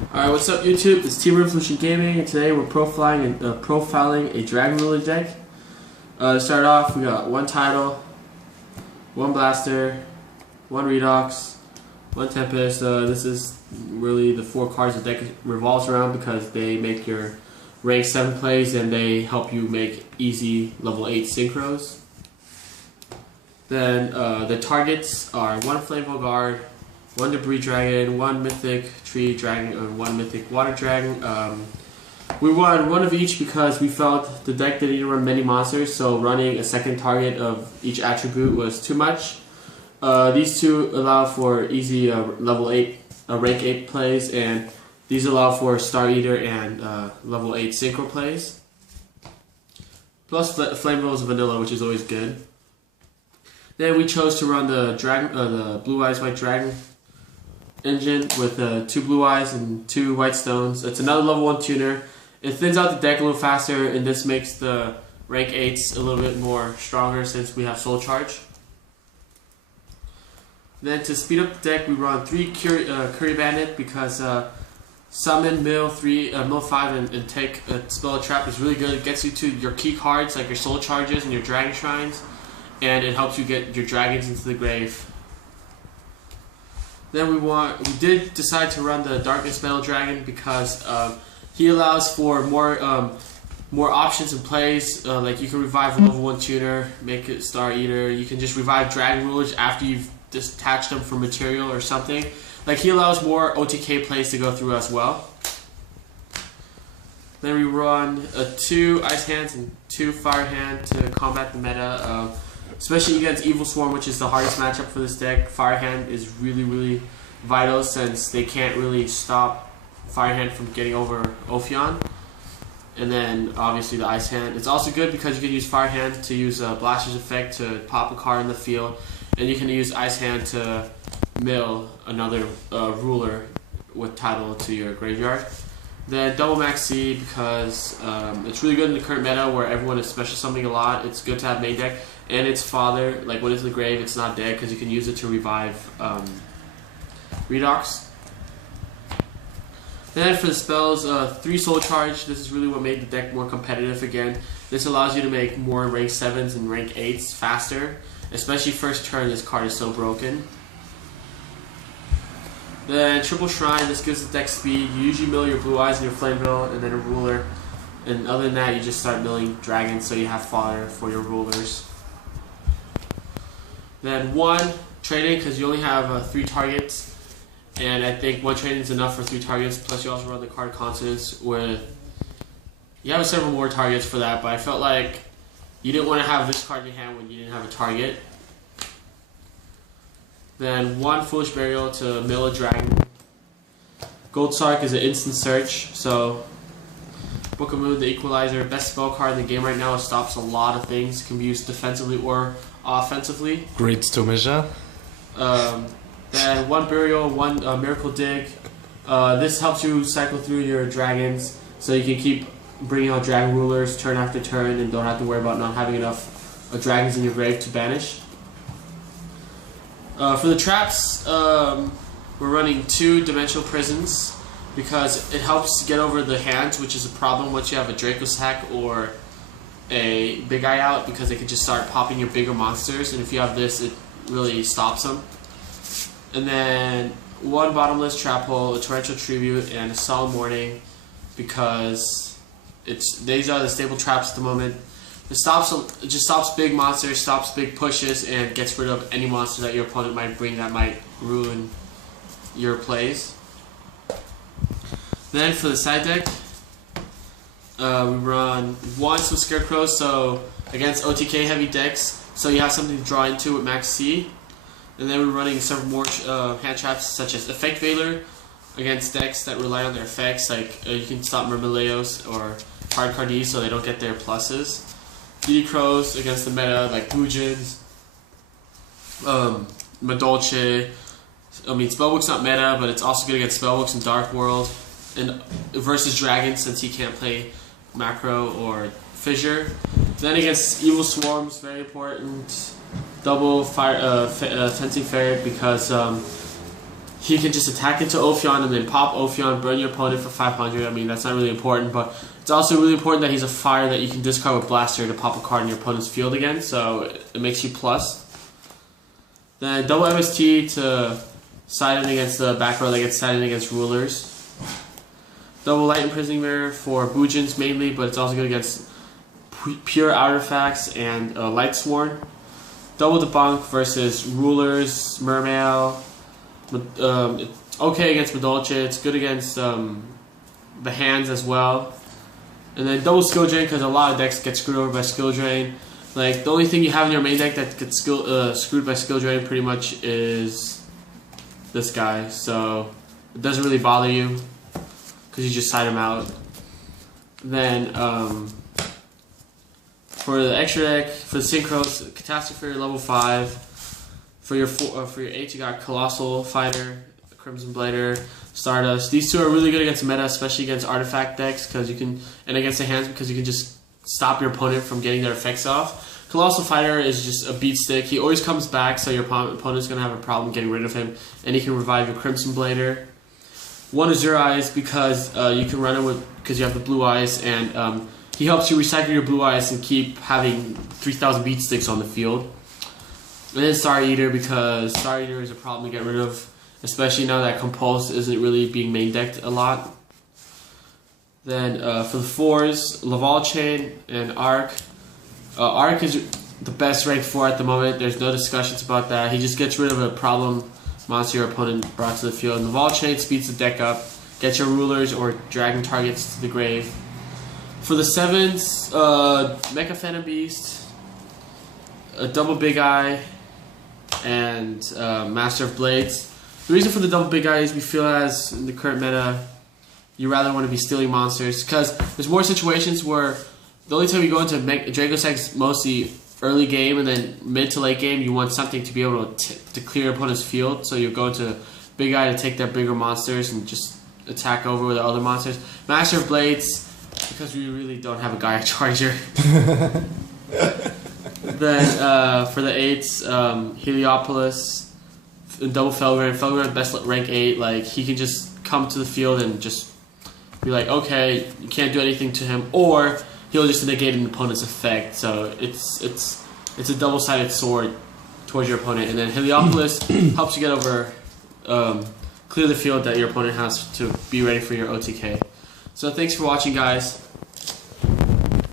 Alright, what's up YouTube? It's Team Revolution Gaming, and today we're profiling a Dragon Ruler deck. To start off, we got one Tidal, one Blaster, one Redox, one Tempest. This is really the four cards the deck revolves around because they make your rank 7 plays and they help you make easy level 8 synchros. Then the targets are one Flammable Guard, one Debris Dragon, one Mythic Tree Dragon, and one Mythic Water Dragon. We run one of each because we felt the deck didn't run many monsters, so running a second target of each attribute was too much. These two allow for easy level 8, rank 8 plays, and these allow for Star Eater and level 8 synchro plays. Plus Flamebow's vanilla, which is always good. Then we chose to run the Blue Eyes White Dragon engine with 2 blue eyes and 2 white stones. It's another level 1 tuner. It thins out the deck a little faster, and this makes the rank 8s a little bit more stronger since we have Soul Charge. Then to speed up the deck, we run 3 Curry Bandit because summon, mill 5 and take a spell a trap is really good. It gets you to your key cards like your Soul Charges and your Dragon Shrines, and it helps you get your dragons into the grave. Then we did decide to run the Darkness Metal Dragon because he allows for more options and plays. Like you can revive a level 1 tuner, make it Star Eater. You can just revive Dragon Rulers after you've detached them from material or something. Like he allows more OTK plays to go through as well. Then we run 2 Ice Hands and 2 Fire Hand to combat the meta. Especially against Evil Swarm, which is the hardest matchup for this deck. Fire Hand is really vital since they can't really stop Fire Hand from getting over Ophion. And then obviously the Ice Hand. It's also good because you can use Fire Hand to use Blaster's effect to pop a card in the field, and you can use Ice Hand to mill another ruler with Tidal to your graveyard. Then Double Max C because it's really good in the current meta where everyone is special summoning a lot. It's good to have main deck. And its father, like when it's in the grave, it's not dead because you can use it to revive Redox. Then for the spells, 3 Soul Charge. This is really what made the deck more competitive again. This allows you to make more rank 7s and rank 8s faster. Especially first turn, this card is so broken. Then Triple Shrine, this gives the deck speed. You usually mill your Blue Eyes and your Flame Mill and then a ruler. And other than that, you just start milling dragons so you have fodder for your rulers. Then 1 training because you only have 3 targets, and I think 1 training is enough for 3 targets. Plus, you also run the card Consonance with you have several more targets for that. But I felt like you didn't want to have this card in your hand when you didn't have a target. Then 1 Foolish Burial to mill a dragon. Gold Sark is an instant search, so Book of Moon, the Equalizer, best spell card in the game right now. It stops a lot of things. It can be used defensively or offensively. Great to measure. Then 1 Burial, 1 Miracle Dig. This helps you cycle through your dragons so you can keep bringing out Dragon Rulers turn after turn and don't have to worry about not having enough dragons in your grave to banish. For the traps, we're running 2 Dimensional Prisons because it helps get over the hands, which is a problem once you have a Draco's Hack or a Big Eye out because they can just start popping your bigger monsters, and if you have this, it really stops them. And then 1 Bottomless Trap Hole, a Torrential Tribute, and a Solemn Warning because these are the stable traps at the moment. It just stops big monsters, stops big pushes, and gets rid of any monster that your opponent might bring that might ruin your plays. Then for the side deck, we run 1 Swift Scarecrow, so against OTK heavy decks, so you have something to draw into with Max C. And then we're running several more hand traps such as Effect Veiler against decks that rely on their effects, like you can stop Myrmeleos or Hard Cardies so they don't get their pluses. DD Crows against the meta like Bujins, Madolche. I mean, Spellbook's not meta, but it's also good against Spellbooks in Dark World. And versus Dragons since he can't play Macro or Fissure. Then against Evil Swarms, very important. Double Fencing Ferret because he can just attack into Ophion and then pop Ophion, burn your opponent for 500. I mean, that's not really important, but it's also really important that he's a fire that you can discard with Blaster to pop a card in your opponent's field again, so it makes you plus. Then double MST to side in against the back row that gets side in against Rulers. Double Light Imprisoning Mirror for Boojins mainly, but it's also good against pure artifacts and Light Sworn. Double Debunk versus Rulers, Mermail. It's okay against Madolche. It's good against the hands as well. And then double Skill Drain because a lot of decks get screwed over by Skill Drain. Like the only thing you have in your main deck that gets screwed by Skill Drain pretty much is this guy. So it doesn't really bother you because you just side him out. Then for the extra deck, for the Synchros, Catastrophe level 5. For your 8, you got Colossal Fighter, Crimson Blader, Stardust. These two are really good against meta, especially against artifact decks, because you can, and against the hands because you can just stop your opponent from getting their effects off. Colossal Fighter is just a beat stick. He always comes back, so your opponent's gonna have a problem getting rid of him, and he can revive your Crimson Blader. 1 is Zero Eyes because you can run him with because you have the blue eyes, and he helps you recycle your blue eyes and keep having 3,000 beat sticks on the field. And then Star Eater because Star Eater is a problem to get rid of, especially now that Compulse isn't really being main decked a lot. Then for the 4s, Laval Chain and Arc. Arc is the best rank 4 at the moment. There's no discussions about that. He just gets rid of a problem monster your opponent brought to the field. Laval Chain speeds the deck up, gets your Rulers or Dragon targets to the grave. For the 7s, Mecha Phantom Beast, a double Big Eye, and Master of Blades. The reason for the double Big Eye is we feel as in the current meta, you rather want to be stealing monsters because there's more situations where the only time you go into Dragosex mostly early game and then mid to late game, you want something to be able to clear your opponent's field. So you go to Big Eye to take their bigger monsters and just attack over with the other monsters. Master of Blades because we really don't have a Gaia Charger. Then for the 8s, Heliopolis, and double Felgren. Felgren best rank 8. Like he can just come to the field and just be like, okay, you can't do anything to him, or he'll just negate an opponent's effect. So it's a double-sided sword towards your opponent. And then Heliopolis helps you get over, clear the field that your opponent has to be ready for your OTK. So thanks for watching, guys.